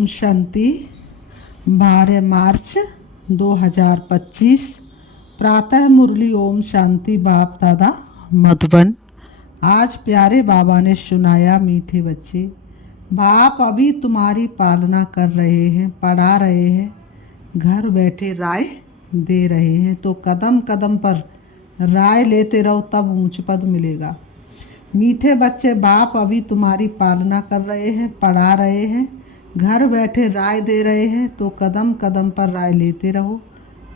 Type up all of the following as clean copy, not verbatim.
ओम शांति। 12 मार्च 2025 प्रातः मुरली। ओम शांति। बाप दादा मधुबन। आज प्यारे बाबा ने सुनाया, मीठे बच्चे, बाप अभी तुम्हारी पालना कर रहे हैं, पढ़ा रहे हैं, घर बैठे राय दे रहे हैं, तो कदम कदम पर राय लेते रहो, तब ऊंच पद मिलेगा। मीठे बच्चे, बाप अभी तुम्हारी पालना कर रहे हैं, पढ़ा रहे हैं, घर बैठे राय दे रहे हैं, तो कदम कदम पर राय लेते रहो,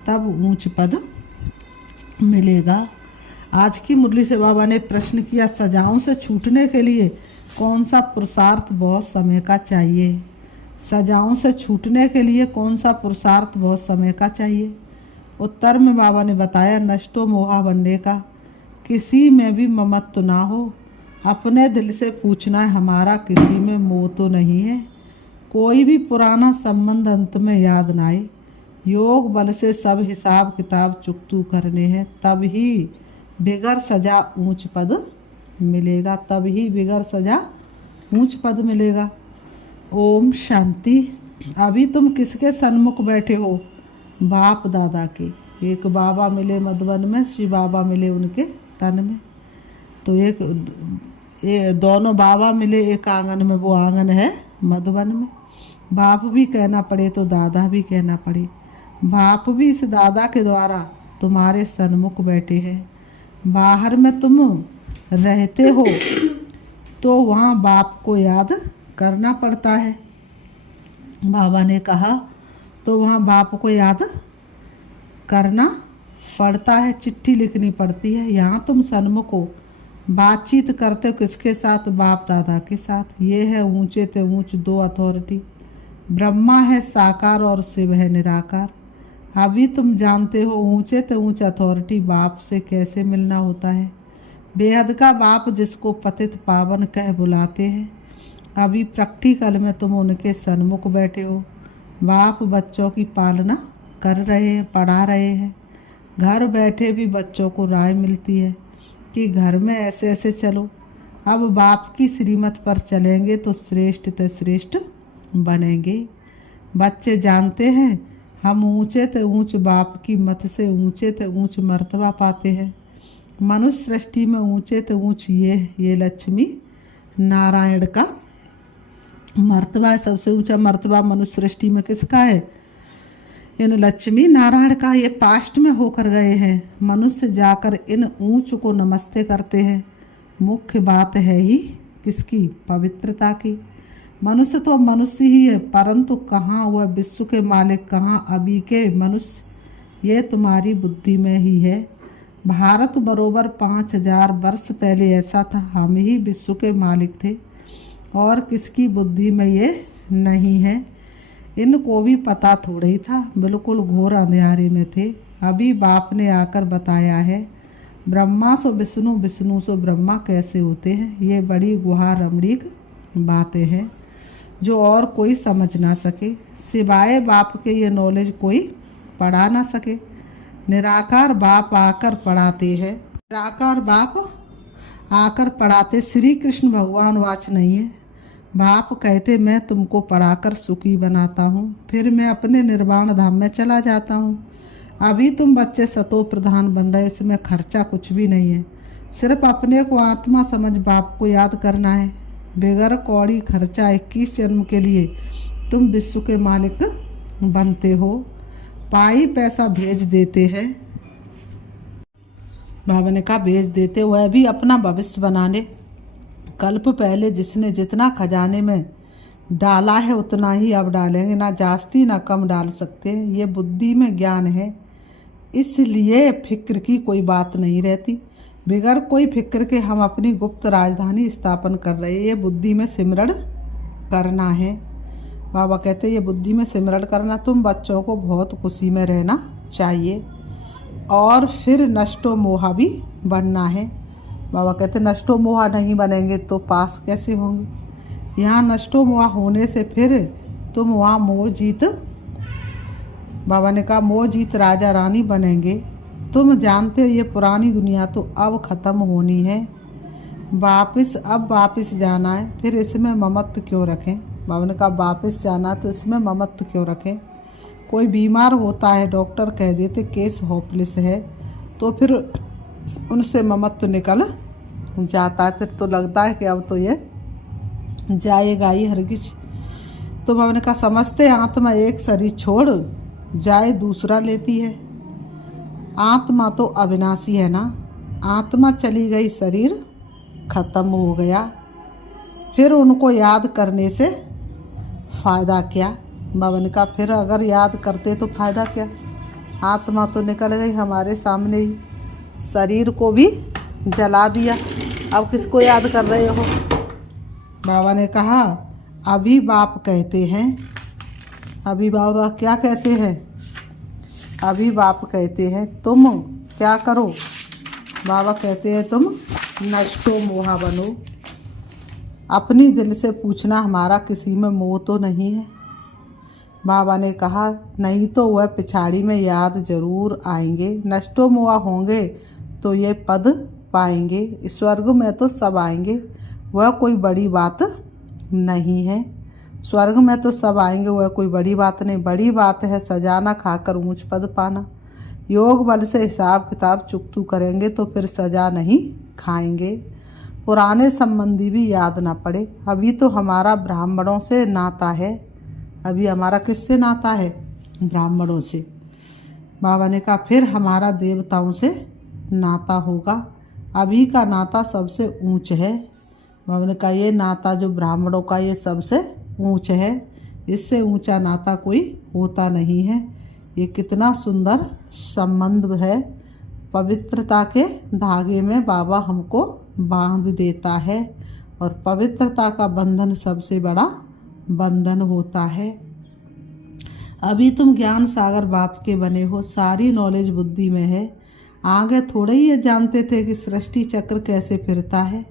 तब ऊंच पद मिलेगा। आज की मुरली से बाबा ने प्रश्न किया, सजाओं से छूटने के लिए कौन सा पुरुषार्थ बहुत समय का चाहिए? सजाओं से छूटने के लिए कौन सा पुरुषार्थ बहुत समय का चाहिए? उत्तर में बाबा ने बताया, नष्टो मोहा बनने का। किसी में भी ममत्व ना हो। अपने दिल से पूछना है, हमारा किसी में मोह तो नहीं है। कोई भी पुराना संबंध अंत में याद ना आए। योग बल से सब हिसाब किताब चुकतू करने हैं, तब ही बिगर सजा ऊंच पद मिलेगा। तब ही बिगर सजा ऊंच पद मिलेगा। ओम शांति। अभी तुम किसके सन्मुख बैठे हो? बाप दादा के। एक बाबा मिले मधुबन में, शिव बाबा मिले उनके तन में। तो दोनों बाबा मिले एक आंगन में, वो आंगन है मधुबन में। बाप भी कहना पड़े तो दादा भी कहना पड़े। बाप भी इस दादा के द्वारा तुम्हारे सन्मुख बैठे हैं। बाहर में तुम रहते हो तो वहाँ बाप को याद करना पड़ता है। बाबा ने कहा तो वहाँ बाप को याद करना पड़ता है, चिट्ठी लिखनी पड़ती है। यहाँ तुम सन्मुख हो, बातचीत करते हो किसके साथ? बाप दादा के साथ। ये है ऊंचे ते ऊंच दो अथॉरिटी। ब्रह्मा है साकार और शिव है निराकार। अभी तुम जानते हो ऊंचे ते ऊंच अथॉरिटी बाप से कैसे मिलना होता है। बेहद का बाप जिसको पतित पावन कह बुलाते हैं। अभी प्रैक्टिकल में तुम उनके सन्मुख बैठे हो। बाप बच्चों की पालना कर रहे हैं, पढ़ा रहे हैं। घर बैठे भी बच्चों को राय मिलती है कि घर में ऐसे ऐसे चलो। अब बाप की श्रीमत पर चलेंगे तो श्रेष्ठ ते श्रेष्ठ बनेंगे। बच्चे जानते हैं हम ऊंचे ते ऊंच बाप की मत से ऊंचे ते ऊंच मर्तबा पाते हैं। मनुष्य सृष्टि में ऊंचे ते ऊंच ये लक्ष्मी नारायण का मर्तबा है। सबसे ऊंचा मर्तबा मनुष्य सृष्टि में किसका है? इन लक्ष्मी नारायण का। ये पास्ट में होकर गए हैं। मनुष्य जाकर इन ऊंच को नमस्ते करते हैं। मुख्य बात है ही किसकी? पवित्रता की। मनुष्य तो मनुष्य ही है, परंतु कहाँ वह विश्व के मालिक, कहाँ अभी के मनुष्य? ये तुम्हारी बुद्धि में ही है। भारत बरोबर 5000 वर्ष पहले ऐसा था, हम ही विश्व के मालिक थे और किसकी बुद्धि में ये नहीं है। इनको भी पता थोड़ा ही था, बिल्कुल घोर अंधेरे में थे। अभी बाप ने आकर बताया है, ब्रह्मा सो विष्णु, विष्णु सो ब्रह्मा कैसे होते हैं। ये बड़ी गुहा रमणीक बातें हैं जो और कोई समझ ना सके। सिवाय बाप के ये नॉलेज कोई पढ़ा ना सके। निराकार बाप आकर पढ़ाते हैं। निराकार बाप आकर पढ़ाते। श्री कृष्ण भगवान वाच नहीं है। बाप कहते मैं तुमको पढ़ाकर सुखी बनाता हूँ, फिर मैं अपने निर्वाण धाम में चला जाता हूँ। अभी तुम बच्चे सतो प्रधान बन रहे, इसमें खर्चा कुछ भी नहीं है। सिर्फ अपने को आत्मा समझ बाप को याद करना है। बेगर कौड़ी खर्चा 21 जन्म के लिए तुम विश्व के मालिक बनते हो। पाई पैसा भेज देते हैं। बाबा ने कहा भेज देते हुए भी अपना भविष्य बनाने। कल्प पहले जिसने जितना खजाने में डाला है उतना ही अब डालेंगे, ना जास्ती ना कम डाल सकते हैं। ये बुद्धि में ज्ञान है, इसलिए फिक्र की कोई बात नहीं रहती। बिगर कोई फिक्र के हम अपनी गुप्त राजधानी स्थापन कर रहे हैं। ये बुद्धि में सिमरण करना है। बाबा कहते हैं ये बुद्धि में सिमरण करना। तुम बच्चों को बहुत खुशी में रहना चाहिए और फिर नष्टो मोहा भी बनना है। बाबा कहते नष्टो मोहा नहीं बनेंगे तो पास कैसे होंगे? यहाँ नष्टो मोहा होने से फिर तुम वहाँ मोह जीत, बाबा ने कहा मोह जीत राजा रानी बनेंगे। तुम जानते हो ये पुरानी दुनिया तो अब ख़त्म होनी है, अब वापस जाना है, फिर इसमें ममत्व क्यों रखें? बाबा ने कहा वापस जाना तो इसमें ममत्व क्यों रखें। कोई बीमार होता है, डॉक्टर कह देते केस होपलेस है, तो फिर उनसे ममत्व निकल जाता है। फिर तो लगता है कि अब तो ये जाएगा ही हरगिज। तो बाबा ने कहा समझते आत्मा एक शरीर छोड़ जाए दूसरा लेती है। आत्मा तो अविनाशी है ना। आत्मा चली गई, शरीर खत्म हो गया, फिर उनको याद करने से फ़ायदा क्या। बाबा ने कहा फिर अगर याद करते तो फ़ायदा क्या। आत्मा तो निकल गई हमारे सामने ही, शरीर को भी जला दिया, अब किसको याद कर रहे हो। बाबा ने कहा अभी बाप कहते हैं, अभी बाबा क्या कहते हैं, अभी बाप कहते हैं तुम क्या करो। बाबा कहते हैं तुम नष्टो मोहा बनो। अपनी दिल से पूछना हमारा किसी में मोह तो नहीं है। बाबा ने कहा नहीं तो वह पिछाड़ी में याद जरूर आएंगे। नष्टो मोहा होंगे तो ये पद पाएंगे। स्वर्ग में तो सब आएंगे, वह कोई बड़ी बात नहीं है। स्वर्ग में तो सब आएंगे, वह कोई बड़ी बात नहीं। बड़ी बात है सजाना खाकर ऊंच पद पाना। योग बल से हिसाब किताब चुकतू करेंगे तो फिर सजा नहीं खाएंगे। पुराने संबंधी भी याद ना पड़े। अभी तो हमारा ब्राह्मणों से नाता है। अभी हमारा किससे नाता है, ब्राह्मणों से। बाबा ने कहा फिर हमारा देवताओं से नाता होगा। अभी का नाता सबसे ऊंच है। बाबा ने कहा ये नाता जो ब्राह्मणों का ये सबसे ऊंच है, इससे ऊंचा नाता कोई होता नहीं है। ये कितना सुंदर संबंध है। पवित्रता के धागे में बाबा हमको बांध देता है, और पवित्रता का बंधन सबसे बड़ा बंधन होता है। अभी तुम ज्ञान सागर बाप के बने हो, सारी नॉलेज बुद्धि में है। आगे थोड़े ही ये जानते थे कि सृष्टि चक्र कैसे फिरता है।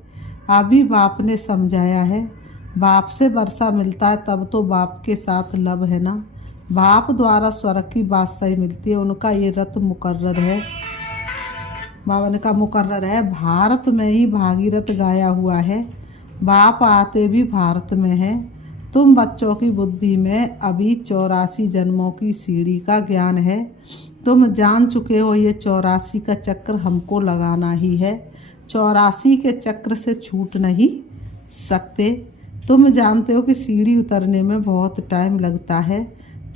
अभी बाप ने समझाया है। बाप से वर्षा मिलता है तब तो बाप के साथ लब है ना। बाप द्वारा स्वर्ग की बादशाही मिलती है, उनका ये रथ मुकर्रर है। बाबा ने कहा मुकर्रर है। भारत में ही भागीरथ गाया हुआ है। बाप आते भी भारत में है। तुम बच्चों की बुद्धि में अभी 84 जन्मों की सीढ़ी का ज्ञान है। तुम जान चुके हो ये 84 का चक्र हमको लगाना ही है। 84 के चक्र से छूट नहीं सकते। तुम जानते हो कि सीढ़ी उतरने में बहुत टाइम लगता है,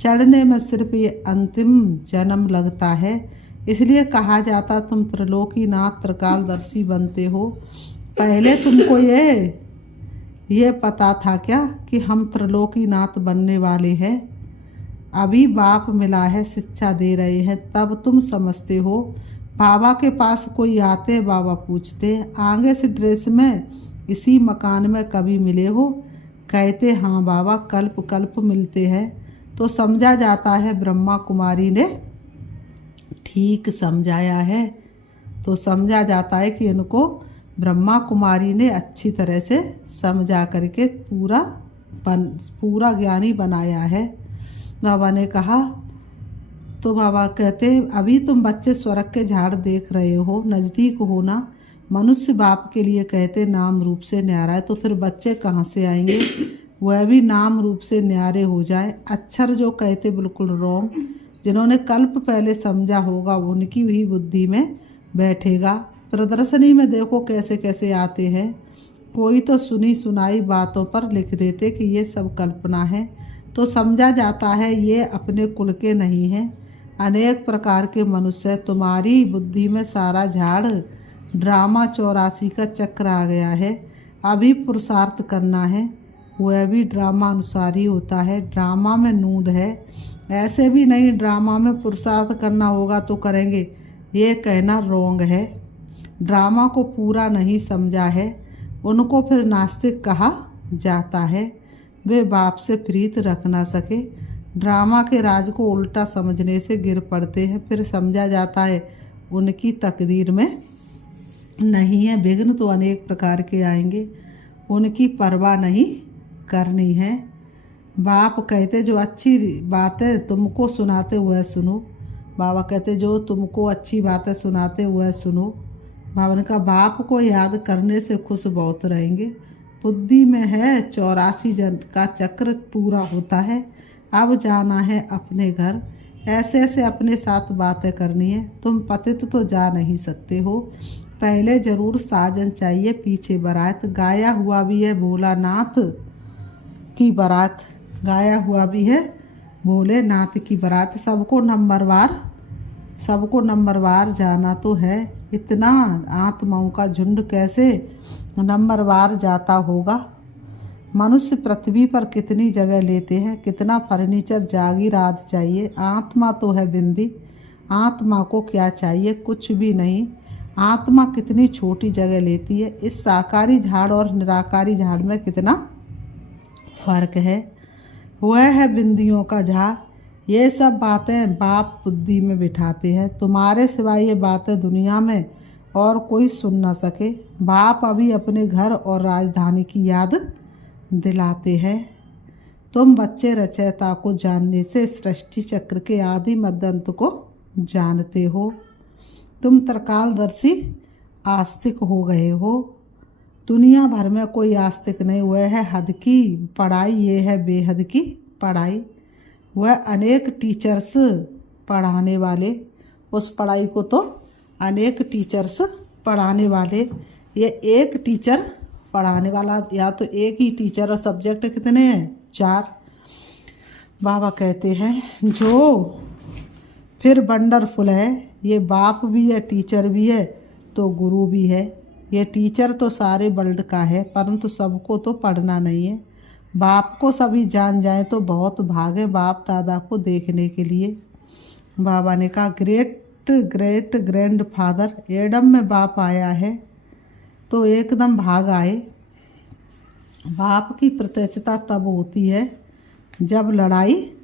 चढ़ने में सिर्फ ये अंतिम जन्म लगता है। इसलिए कहा जाता तुम त्रिलोकीनाथ त्रिकालदर्शी बनते हो। पहले तुमको ये पता था क्या कि हम त्रिलोकीनाथ बनने वाले हैं। अभी बाप मिला है, शिक्षा दे रहे हैं, तब तुम समझते हो। बाबा के पास कोई आते, बाबा पूछते आगे से ड्रेस में इसी मकान में कभी मिले हो। कहते हाँ बाबा कल्प कल्प मिलते हैं। तो समझा जाता है ब्रह्मा कुमारी ने ठीक समझाया है। तो समझा जाता है कि इनको ब्रह्मा कुमारी ने अच्छी तरह से समझा करके पूरा ज्ञानी बनाया है। बाबा ने कहा तो बाबा कहते अभी तुम बच्चे स्वर्ग के झाड़ देख रहे हो, नज़दीक हो ना। मनुष्य बाप के लिए कहते नाम रूप से न्यारा है, तो फिर बच्चे कहाँ से आएंगे। वह भी नाम रूप से न्यारे हो जाए। अक्षर जो कहते बिल्कुल रॉन्ग। जिन्होंने कल्प पहले समझा होगा उनकी भी बुद्धि में बैठेगा। प्रदर्शनी में देखो कैसे कैसे आते हैं। कोई तो सुनी सुनाई बातों पर लिख देते कि ये सब कल्पना है, तो समझा जाता है ये अपने कुल के नहीं हैं। अनेक प्रकार के मनुष्य। तुम्हारी बुद्धि में सारा झाड़ ड्रामा 84 का चक्र आ गया है। अभी पुरुषार्थ करना है, वह भी ड्रामा अनुसार ही होता है। ड्रामा में नूंद है, ऐसे भी नहीं ड्रामा में पुरुषार्थ करना होगा तो करेंगे, ये कहना रोंग है। ड्रामा को पूरा नहीं समझा है, उनको फिर नास्तिक कहा जाता है। वे बाप से प्रीत रख ना सके, ड्रामा के राज को उल्टा समझने से गिर पड़ते हैं। फिर समझा जाता है उनकी तकदीर में नहीं है। विघ्न तो अनेक प्रकार के आएंगे, उनकी परवाह नहीं करनी है। बाप कहते जो अच्छी बातें तुमको सुनाते हुए सुनो। बाबा कहते जो तुमको अच्छी बातें सुनाते हुए सुनो। बाबा ने कहा बाप को याद करने से खुश बहुत रहेंगे। बुद्धि में है 84 जन्म का चक्र पूरा होता है। अब जाना है अपने घर। ऐसे ऐसे अपने साथ बातें करनी है। तुम पतित तो जा नहीं सकते हो, पहले जरूर साजन चाहिए, पीछे बारात। गाया हुआ भी है भोलानाथ की बारात, गाया हुआ भी है भोलेनाथ की बारात। सबको नंबरवार जाना तो है। इतना आत्माओं का झुंड कैसे नंबरवार जाता होगा। मनुष्य पृथ्वी पर कितनी जगह लेते हैं, कितना फर्नीचर, जागीर आदि चाहिए। आत्मा तो है बिंदी। आत्मा को क्या चाहिए, कुछ भी नहीं। आत्मा कितनी छोटी जगह लेती है। इस साकारी झाड़ और निराकारी झाड़ में कितना फर्क है। वह है बिंदियों का झाड़। ये सब बातें बाप बुद्धि में बिठाते हैं। तुम्हारे सिवाय ये बातें दुनिया में और कोई सुन न सके। बाप अभी अपने घर और राजधानी की याद दिलाते हैं। तुम बच्चे रचयिता को जानने से सृष्टि चक्र के आदि मध्यांत को जानते हो। तुम त्रिकालदर्शी आस्तिक हो गए हो। दुनिया भर में कोई आस्तिक नहीं। वह है हद की पढ़ाई, ये है बेहद की पढ़ाई। वह अनेक टीचर्स पढ़ाने वाले, उस पढ़ाई को तो अनेक टीचर्स पढ़ाने वाले। ये एक टीचर पढ़ाने वाला, या तो एक ही टीचर, और सब्जेक्ट कितने हैं, 4। बाबा कहते हैं जो फिर वंडरफुल है, ये बाप भी है, टीचर भी है, तो गुरु भी है। ये टीचर तो सारे वर्ल्ड का है, परंतु सबको तो पढ़ना नहीं है। बाप को सभी जान जाए तो बहुत भागे बाप दादा को देखने के लिए। बाबा ने कहा great great grand father Adam में बाप आया है तो एकदम भाग आए। बाप की प्रत्यक्षता तब होती है जब लड़ाई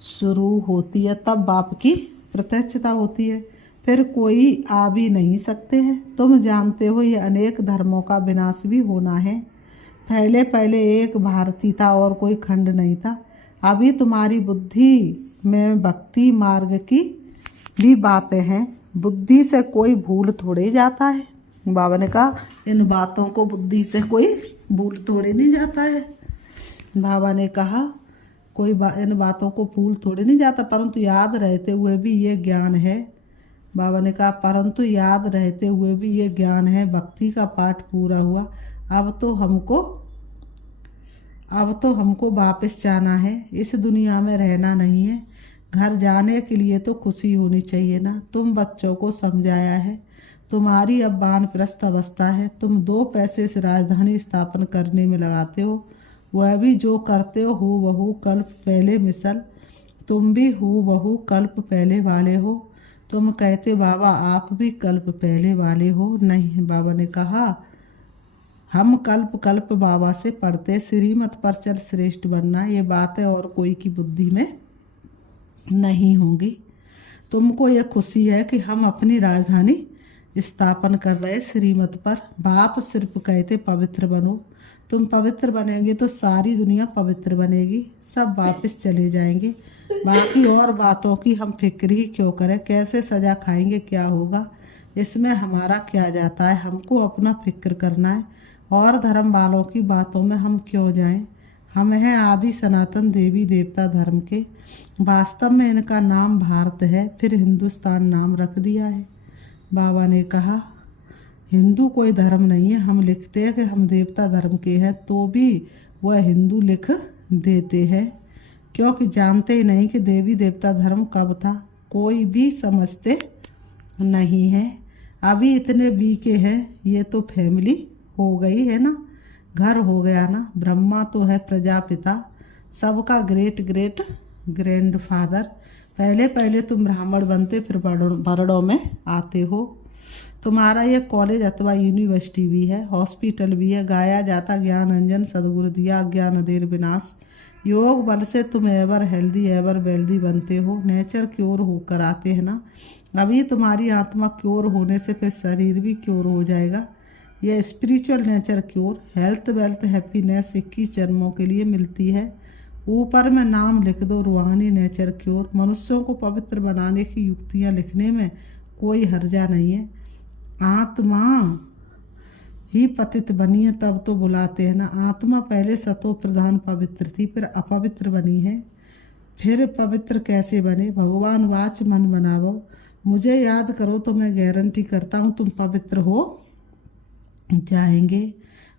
शुरू होती है, तब बाप की प्रत्यक्षता होती है। फिर कोई आ भी नहीं सकते हैं। तुम जानते हो ये अनेक धर्मों का विनाश भी होना है। पहले पहले एक भारती था और कोई खंड नहीं था। अभी तुम्हारी बुद्धि में भक्ति मार्ग की भी बातें हैं। बुद्धि से कोई भूल थोड़े जाता है। बाबा ने कहा इन बातों को बुद्धि से कोई भूल थोड़े नहीं जाता है। बाबा ने कहा इन बातों को भूल थोड़े नहीं जाता, परंतु याद रहते हुए भी ये ज्ञान है। बाबा ने कहा परंतु याद रहते हुए भी ये ज्ञान है। भक्ति का पाठ पूरा हुआ। अब तो हमको वापस जाना है। इस दुनिया में रहना नहीं है। घर जाने के लिए तो खुशी होनी चाहिए ना। तुम बच्चों को समझाया है। तुम्हारी अब वानप्रस्थ अवस्था है। तुम 2 पैसे से राजधानी स्थापन करने में लगाते हो। वह भी जो करते हो हूबहू कल्प पहले मिसल। तुम भी हूबहू कल्प पहले वाले हो। तुम कहते बाबा आप भी कल्प पहले वाले हो। नहीं, बाबा ने कहा हम कल्प कल्प बाबा से पढ़ते। श्रीमत पर चल श्रेष्ठ बनना, ये बातें और कोई की बुद्धि में नहीं होंगी। तुमको ये खुशी है कि हम अपनी राजधानी स्थापन कर रहे श्रीमत पर। बाप सिर्फ कहते पवित्र बनो। तुम पवित्र बनेंगे तो सारी दुनिया पवित्र बनेगी। सब वापस चले जाएंगे। बाकी और बातों की हम फिक्र ही क्यों करें। कैसे सजा खाएंगे, क्या होगा, इसमें हमारा क्या जाता है। हमको अपना फिक्र करना है और धर्म वालों की बातों में हम क्यों जाएं। हम हैं आदि सनातन देवी देवता धर्म के। वास्तव में इनका नाम भारत है, फिर हिंदुस्तान नाम रख दिया है। बाबा ने कहा हिंदू कोई धर्म नहीं है। हम लिखते हैं कि हम देवता धर्म के हैं, तो भी वह हिंदू लिख देते हैं, क्योंकि जानते ही नहीं कि देवी देवता धर्म कब था। कोई भी समझते नहीं है। अभी इतने बीके हैं। ये तो फैमिली हो गई है ना, घर हो गया ना। ब्रह्मा तो है प्रजापिता, सबका ग्रेट ग्रेट ग्रैंड फादर। पहले पहले तुम ब्राह्मण बनते, फिर बरड़ों में आते हो। तुम्हारा ये कॉलेज अथवा यूनिवर्सिटी भी है, हॉस्पिटल भी है। गाया जाता ज्ञान अंजन सदगुरु दिया, अज्ञान देर विनाश। योग बल से तुम एवर हेल्दी एवर वेल्दी बनते हो। नेचर क्योर होकर आते हैं ना। अभी तुम्हारी आत्मा क्योर होने से फिर शरीर भी क्योर हो जाएगा। यह spiritual nature cure, health wealth happiness 21 जन्मों के लिए मिलती है। ऊपर में नाम लिख दो रूहानी नेचर क्योर। मनुष्यों को पवित्र बनाने की युक्तियाँ लिखने में कोई हर्जा नहीं है। आत्मा ही पतित बनी है तब तो बुलाते हैं ना। आत्मा पहले सतो प्रधान पवित्र थी, फिर अपवित्र बनी है, फिर पवित्र कैसे बने। भगवान वाच मन बनावो, मुझे याद करो तो मैं गारंटी करता हूँ तुम पवित्र हो जाएंगे।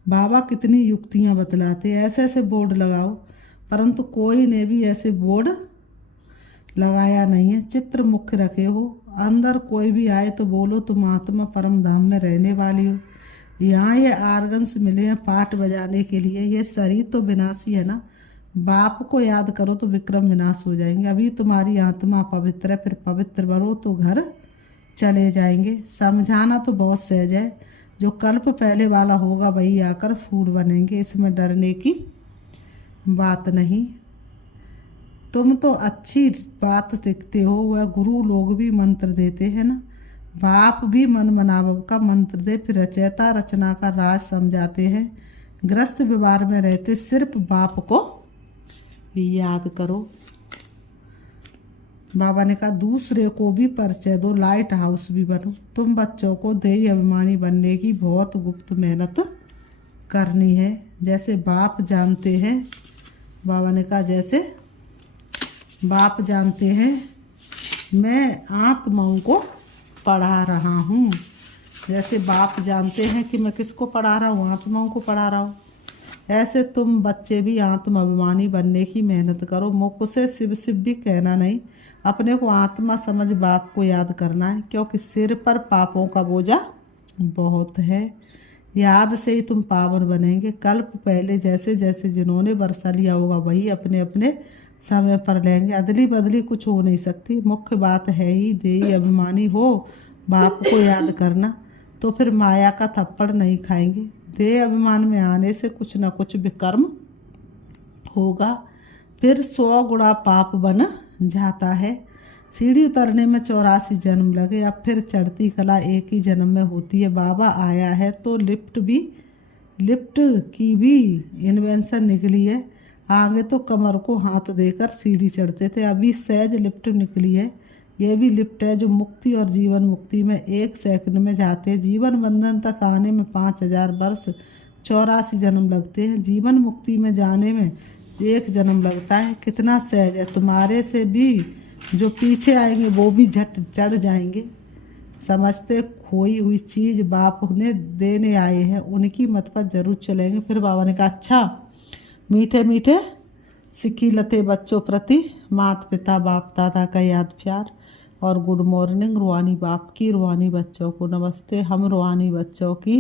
बाबा कितनी युक्तियाँ बतलाते, ऐसे ऐसे बोर्ड लगाओ, परंतु कोई ने भी ऐसे बोर्ड लगाया नहीं है। चित्र मुख्य रखे हो, अंदर कोई भी आए तो बोलो तुम आत्मा परम धाम में रहने वाली हो। यहाँ ये आर्गन्स मिले हैं पाठ बजाने के लिए, ये शरीर तो विनाशी है ना। बाप को याद करो तो विक्रम विनाश हो जाएंगे। अभी तुम्हारी आत्मा पवित्र है, फिर पवित्र बनो तो घर चले जाएंगे। समझाना तो बहुत सहज है, जो कल्प पहले वाला होगा वही आकर फूल बनेंगे, इसमें डरने की बात नहीं। तुम तो अच्छी बात सीखते हो, वह गुरु लोग भी मंत्र देते हैं ना। बाप भी मन मनावब का मंत्र दे, फिर रचयिता रचना का राज समझाते हैं। ग्रस्त व्यवहार में रहते सिर्फ बाप को याद करो। बाबा ने कहा दूसरे को भी परिचय दो, लाइट हाउस भी बनो। तुम बच्चों को देही अभिमानी बनने की बहुत गुप्त मेहनत करनी है। जैसे बाप जानते हैं, बाबा ने कहा जैसे बाप जानते हैं मैं आत्माओं को पढ़ा रहा हूँ, जैसे बाप जानते हैं कि मैं किसको पढ़ा रहा हूँ, आत्माओं को पढ़ा रहा हूँ, ऐसे तुम बच्चे भी आत्म अभिमानी बनने की मेहनत करो। मुख से शिव शिव भी कहना नहीं, अपने को आत्मा समझ बाप को याद करना है, क्योंकि सिर पर पापों का बोझा बहुत है। याद से ही तुम पावन बनेंगे। कल्प पहले जैसे जैसे जिन्होंने वर्षा लिया होगा वही अपने अपने समय पर लेंगे। अदली बदली कुछ हो नहीं सकती। मुख्य बात है ही देही अभिमानी हो, बाप को याद करना, तो फिर माया का थप्पड़ नहीं खाएंगे। देह अभिमान में आने से कुछ न कुछ विकर्म होगा, फिर 100 गुणा पाप बन जाता है। सीढ़ी उतरने में 84 जन्म लगे, अब फिर चढ़ती कला एक ही जन्म में होती है। बाबा आया है तो लिफ्ट की भी इन्वेंशन निकली है। आगे तो कमर को हाथ देकर सीढ़ी चढ़ते थे, अभी सहज लिफ्ट निकली है। यह भी लिफ्ट है जो मुक्ति और जीवन मुक्ति में 1 सेकंड में जाते हैं। जीवन बंधन तक आने में 5000 वर्ष 84 जन्म लगते हैं। जीवन मुक्ति में जाने में 1 जन्म लगता है। कितना सहज है। तुम्हारे से भी जो पीछे आएंगे वो भी झट चढ़ जाएंगे। समझते खोई हुई चीज बाप ने देने आए हैं, उनकी मत पर जरूर चलेंगे। फिर बाबा ने कहा अच्छा मीठे मीठे सिक्की लते बच्चों प्रति माता पिता बाप दादा का याद प्यार और गुड मॉर्निंग। रूहानी बाप की रूहानी बच्चों को नमस्ते। हम रूहानी बच्चों की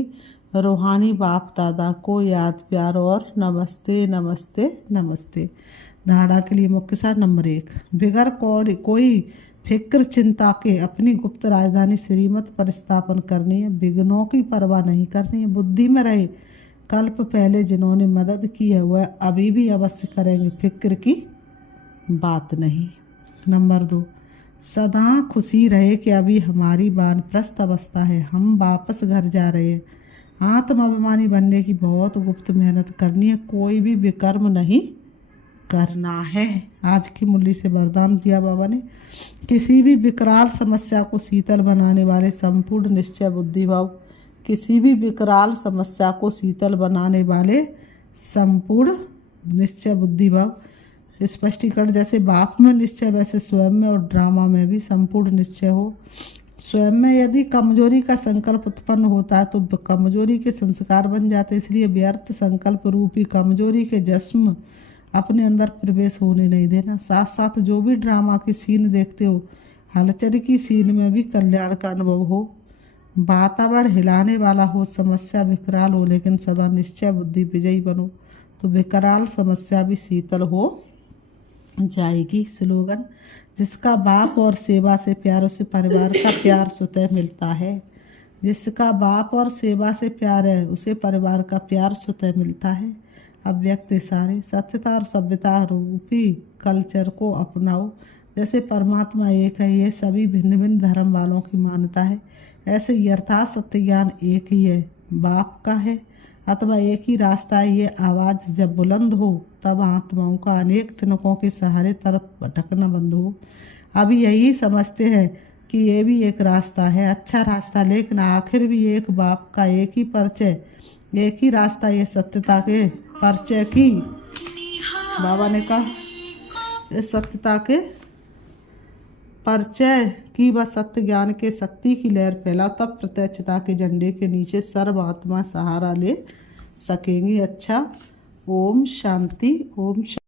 रूहानी बाप दादा को याद प्यार और नमस्ते नमस्ते नमस्ते। धारणा के लिए मुख्य सार नंबर 1, बिगर कोई फिक्र चिंता के अपनी गुप्त राजधानी श्रीमत पर स्थापन करनी है। विघ्नों की परवाह नहीं करनी है। बुद्धि में रहे कल्प पहले जिन्होंने मदद की है वह अभी भी अवश्य करेंगे, फिक्र की बात नहीं। नंबर 2, सदा खुशी रहे कि अभी हमारी वानप्रस्थ अवस्था है, हम वापस घर जा रहे हैं। आत्म अभिमानी बनने की बहुत गुप्त मेहनत करनी है, कोई भी विकर्म नहीं करना है। आज की मुरली से वरदान दिया बाबा ने, किसी भी विकराल समस्या को शीतल बनाने वाले संपूर्ण निश्चय बुद्धि भाव, किसी भी विकराल समस्या को शीतल बनाने वाले संपूर्ण निश्चय बुद्धि भाव। स्पष्टीकरण जैसे बाप में निश्चय वैसे स्वयं में और ड्रामा में भी संपूर्ण निश्चय हो। स्वयं में यदि कमजोरी का संकल्प उत्पन्न होता है तो कमजोरी के संस्कार बन जाते, इसलिए व्यर्थ संकल्प रूपी कमजोरी के जश्म अपने अंदर प्रवेश होने नहीं देना। साथ साथ जो भी ड्रामा की सीन देखते हो, हलचल की सीन में भी कल्याण का अनुभव हो, वातावरण हिलाने वाला हो, समस्या विकराल हो, लेकिन सदा निश्चय बुद्धि विजयी बनो तो विकराल समस्या भी शीतल हो जाएगी। स्लोगन, जिसका बाप और सेवा से प्यार उसे परिवार का प्यार स्वतः मिलता है। जिसका बाप और सेवा से प्यार है उसे परिवार का प्यार स्वतः मिलता है। अव्यक्त इशारे, सत्यता और सभ्यता रूपी कल्चर को अपनाओ। जैसे परमात्मा एक है, ये सभी भिन्न भिन्न धर्म वालों की मान्यता है, ऐसे यथार्थ सत्य ज्ञान एक ही है, बाप का है, अथवा एक ही रास्ता है। ये आवाज़ जब बुलंद हो तब आत्माओं का अनेक तिनकों के सहारे तरफ भटकना बंद हो। अभी यही समझते हैं कि ये भी एक रास्ता है, अच्छा रास्ता, लेकिन आखिर भी एक बाप का एक ही परिचय, एक ही रास्ता, ये सत्यता के परिचय की बाबा ने कहा इस सत्यता के परिचय की व सत्य ज्ञान के शक्ति की लहर फैलाओ, तब प्रत्यक्षता के झंडे के नीचे सर्व आत्मा सहारा ले सकेंगी। अच्छा, ओम शांति, ओम शांति।